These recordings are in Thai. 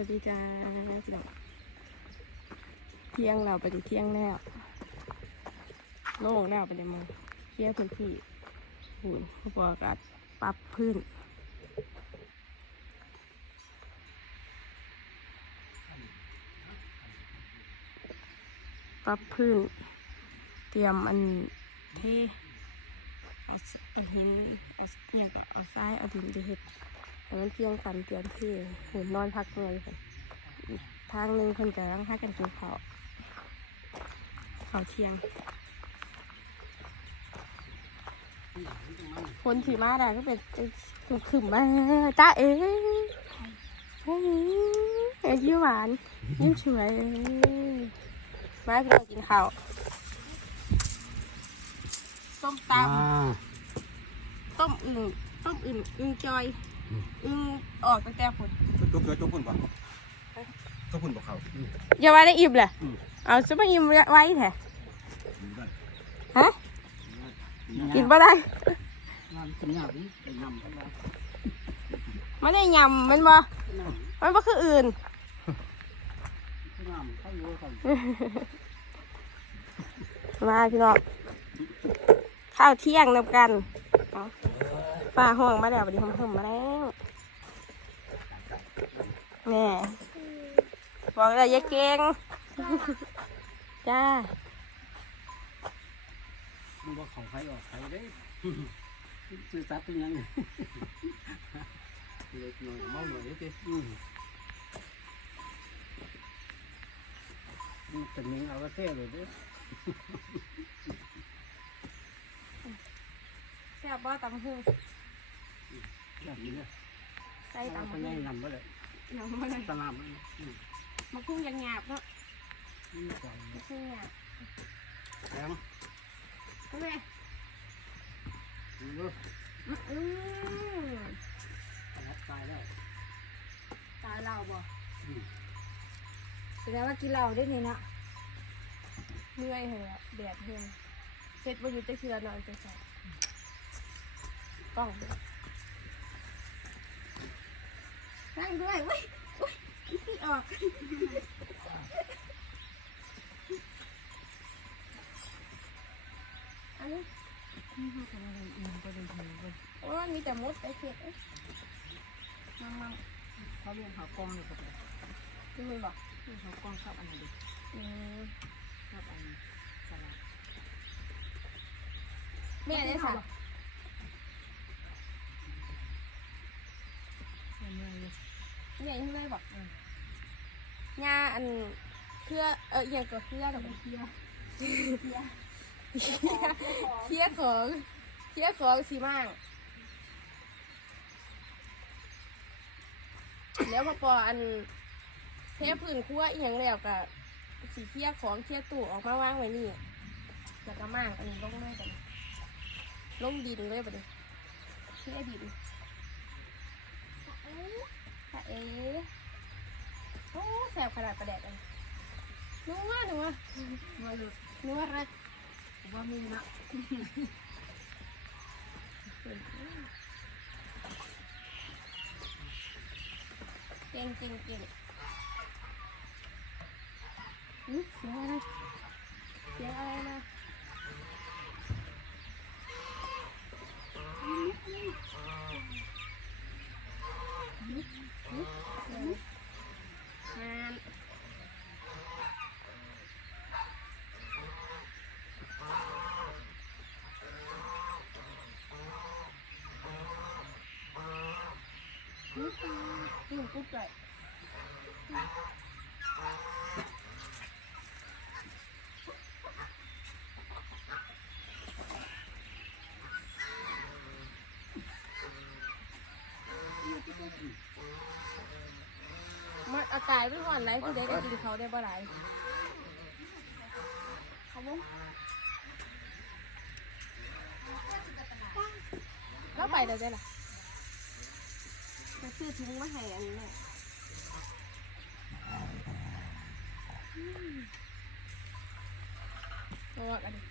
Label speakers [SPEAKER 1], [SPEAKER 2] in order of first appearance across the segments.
[SPEAKER 1] วัสดีจ้าเที่ยงเราไปดิเที่ยงแล้วโล่งแล้วไปเลยมึงเคลียร์พื้นที่หูผู้ปกาศปรับพื้นปรับพื้น เตรียมอันเทเอาสเอาหินเอาเนี่ยก็เอาทรายเอาดินไปเห็ด แต่มันเพียงกันเตรียมเทหุ่นนอนพักเลยค่ะอีกทางหนึ่งเพิ่นกำลังพากันกินข้าวข้าวเที่ยงคนขี่ม้าได้ก็เป็นคือขึ้นมาจ้าเอ๋เฮ้ยเอ๋ยิ้มหวานยิ้มสวยมาพี่เรากินข้าวต้มตำต้มอึ่งต้มอึ่งอึ่งจอย อึ่งออกตั้งแต่ผล
[SPEAKER 2] ตัวเกลือตัวพุ่นบ่ตัวพุ่นบ่เขา
[SPEAKER 1] อย่าว่าได้อิ่มเลยเอาจะมาอิ่มไว้แท้ฮะกินบ่ได้ไม่ได้ยำมันบ่มันบ่คืออื่นมาพี่น้องข้าวเที่ยงนำกันป้าห้องมาแล้ววันนี้เพิ่มมาแล้ว แน่บอกเลยอย่าเก่งจ้า
[SPEAKER 3] มันว่าเขาใครออกใครได้ซื้อซัดเป็นยังเล็กน้อยเมาหน่อยเด้อืมเป็นยังเอาก็เท่เลยเด้
[SPEAKER 1] แซ่บบ่ตำหู
[SPEAKER 3] แบบนี้เนี่ย
[SPEAKER 1] ใส่ตำ
[SPEAKER 3] เป็
[SPEAKER 1] หู
[SPEAKER 3] นยังยำไปเลย
[SPEAKER 1] ยำมาเลย
[SPEAKER 3] ตลาดมันอืม
[SPEAKER 1] มะกุ้งยังหยาบเนาะ
[SPEAKER 3] นี่ก่อน
[SPEAKER 1] มะกุ้งหยาบ
[SPEAKER 3] แล้ว
[SPEAKER 1] ก็เลย
[SPEAKER 3] ดูดู
[SPEAKER 1] อืม
[SPEAKER 3] รับตายแล้ว
[SPEAKER 1] ตายเราบ่
[SPEAKER 3] อืม
[SPEAKER 1] แสดงว่ากินเหล้าได้นี่นะเมื่อยเหรอแดดเฮงเสร็จบ่อยู่จะเชื่อนอนไปใส่ต้องด้วย นั่งด้วยเว้ยเว้ยขี้ออกอันนี้โอ้ยมีแต่มดไปเข็ดเอ้ยมามา
[SPEAKER 3] เขาเรียกเขากองอยู่กับ
[SPEAKER 1] ที่มึงบอก
[SPEAKER 3] เขากองชอบอันไหนดี
[SPEAKER 1] อืม
[SPEAKER 3] ชอบอันสลัด
[SPEAKER 1] แม่ได้ค่ะ
[SPEAKER 3] เมื่อยเลย
[SPEAKER 1] แม่ยังไม่บอกงาอันเครือเอออหย่างกับเครือกับเครือเครือของเครือของสีมากแล้วพอปออันเทพื้นครัวอีหยังแล้วกับสีเครือของเครือตู้ออกมาวางไว้นี่แล้วก็มางอันนี้ลงเลยกันลงดินเลยบัดนี้เครือดิน ค่ะเอ๋โอ้แสบขนาดประแดดเลยนัวนัว
[SPEAKER 3] มาเลย
[SPEAKER 1] นัวรัก
[SPEAKER 3] ว่ามีนะ
[SPEAKER 1] เก่งเก่งเก่งอืมเสียงอะไรเสียงอะไรนะงาน อืมปุ๊บเลยมันอากาศไม่ห่อนไรผู้ใดก็กินเขาได้บ่ไรเขาบ้งแล้วไปเดี๋ยวได้ล่ะจะ ซื้อถุงมาให้อันนี้แม่อืมเอาออกอันนี้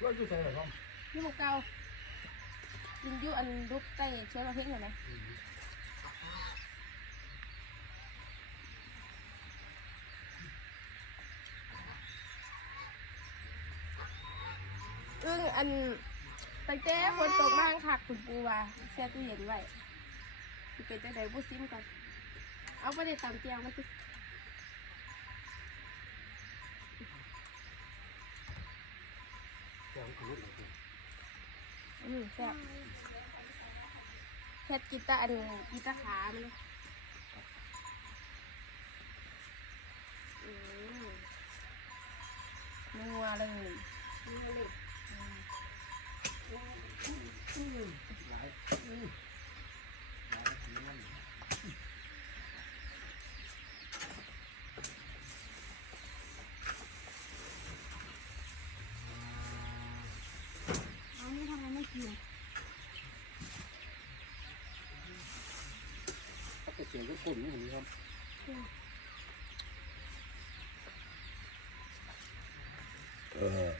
[SPEAKER 3] ก็อยู่ใส่หรอครับ
[SPEAKER 1] นี่หมกเก่ายินอยูอันลุกใต้เชื้อมาเพ่งเห็นไหม อันตั้งแต่ฝนตกมาคักคุณปูว่าแช่ตู้เย็นไว้สิเป็นจังไดบุซิมก่อนเอาไปได้ตามเตียงมันสิ
[SPEAKER 3] แกงถูก
[SPEAKER 1] อืมแซ่บเฮ็ดกีตาร์อันกีตาร์ขามันเลยอืมนัวเลยนัวเลย
[SPEAKER 3] หลายหลายถึงนั่น
[SPEAKER 1] เอานี่ทำไมไม่กิน
[SPEAKER 3] ก็จะเสียงก็คนนี่เห็นไหมครับ
[SPEAKER 2] เออ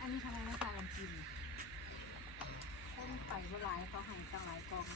[SPEAKER 4] อันนี้ทำไมไม่พากันกินต้นไปเมื่อไรเขาใหายตั้งหลายกอง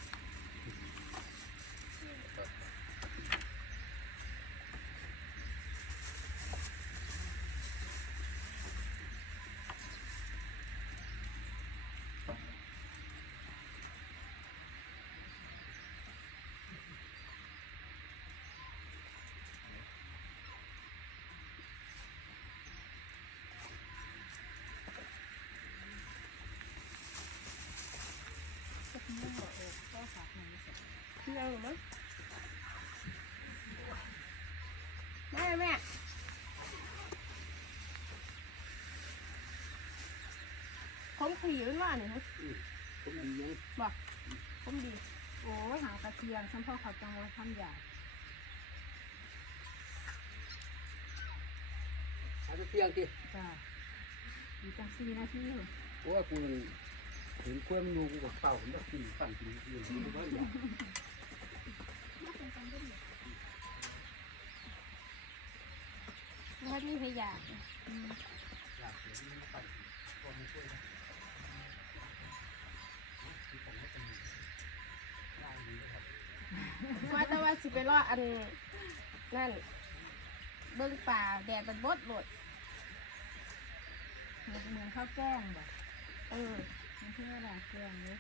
[SPEAKER 4] จะทิ้งหมดเลยก็ฝากหน่อยสิ
[SPEAKER 1] พี่เอาหรือมั้งแม่แม่ ผมขี่มันว่าเนี่ย
[SPEAKER 3] ผมดียัง
[SPEAKER 1] บอกผมดี
[SPEAKER 4] โอ้ยหางกระเทียมฉันพ่อเขาจังว่าทำใหญ่
[SPEAKER 3] หาเที่ยงที่
[SPEAKER 4] จ้ามีจังสี่นาที
[SPEAKER 3] โอ้ยกูเห็นกล้วยมันดูกูกับเต่าผมก็กินปั่นกินกินกินก็อยาก
[SPEAKER 1] แล้วมีขยะ
[SPEAKER 3] อยากเห็นมันปั่นก็ไม่ช่วยนะที่ผมก็เป็นได้ดีนะครับ
[SPEAKER 1] ว่าแต่ว่า สิไปรออันนั่น เบิ้งป่าแดดมันบดหมด
[SPEAKER 4] เหมือนเหมือข้าวแกงบบ
[SPEAKER 1] เออ
[SPEAKER 4] มันที่ว่าดาแกงเลย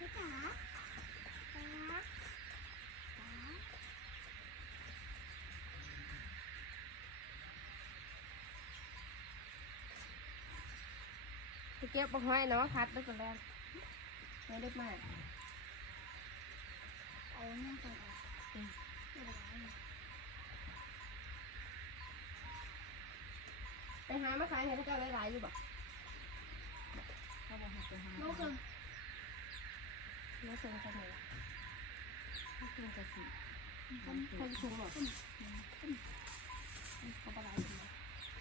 [SPEAKER 4] จ๋าจ๋าจ๋า
[SPEAKER 1] ไปเก็บบักห้อยเนาะพัดด้วยกันแล้วไม่ได้มาก
[SPEAKER 4] เอาเนี่ยไป
[SPEAKER 1] ไปหามาขายให้เขาเจ้าหลายๆอยู่บ่
[SPEAKER 4] เขาบอกให้ไปหา
[SPEAKER 1] น้องเคิงน้องเคิงจะไหน
[SPEAKER 4] เขาเกินกระสี
[SPEAKER 1] คนคนสูงหรอเขาปลาไหลอยู่นะ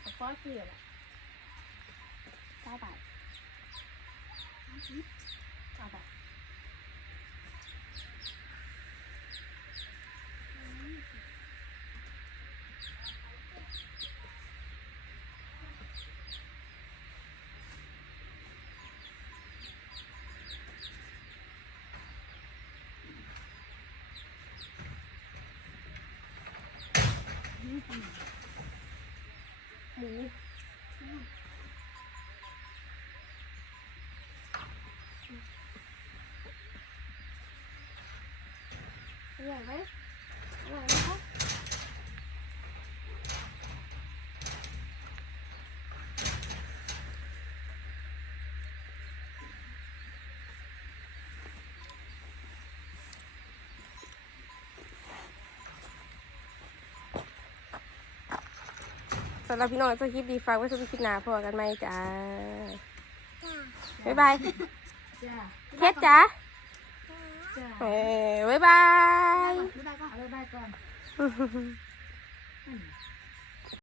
[SPEAKER 1] เอาก้อนเกลือละเก้าบาทเก้าบาท หมูอร่อยไหมอร่อยไหมคะ สำหรับพี่น้องจะคลิปดีฝากไว้ชมคลิปหน้าพอกันไหมจ้าบ๊ายบาย
[SPEAKER 4] จ้า
[SPEAKER 1] เคสจ้า
[SPEAKER 4] จ้า
[SPEAKER 1] เออบ๊ายบาย
[SPEAKER 4] บ๊ายบายก่อนบ๊ายบายก่อน
[SPEAKER 1] อืม
[SPEAKER 4] อืม